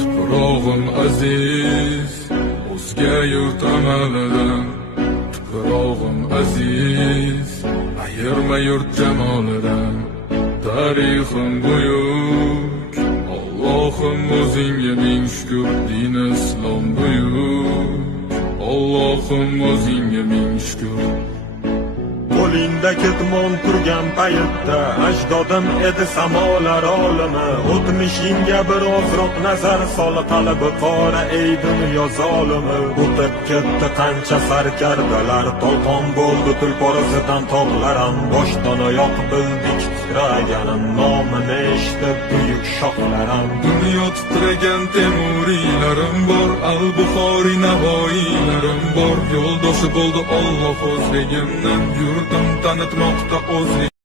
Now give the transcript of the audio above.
Tuprog'im aziz, o'zga yurt amalidan. Tuprog'im aziz, ayirma yurt jamolidan. Tarixim buyuk, Allohim o'zingga ming shukr. Din islom buyuk, Allohim o'zingga ming shukr. Qo'lingda ketmon turgan paytda ajdodim edi samolar olimi. O'tmishingga birozroq nazar sol, qalbi qora ey dunyo zolimi. O'tib ketdi qancha sarkardalar, tolqon bo'ldi tulporozidan tog'larim. Boshdan oyoq bildik titraganim, nomini eshitib buyuk shohlarim. Dunyo titragan temuriylarim bor, al-Buxoriy Navoiylarim bor. Yo'ldoshi bo'ldi Alloh o'zligimdan, yurtim tanitmoqda o'zligimdan.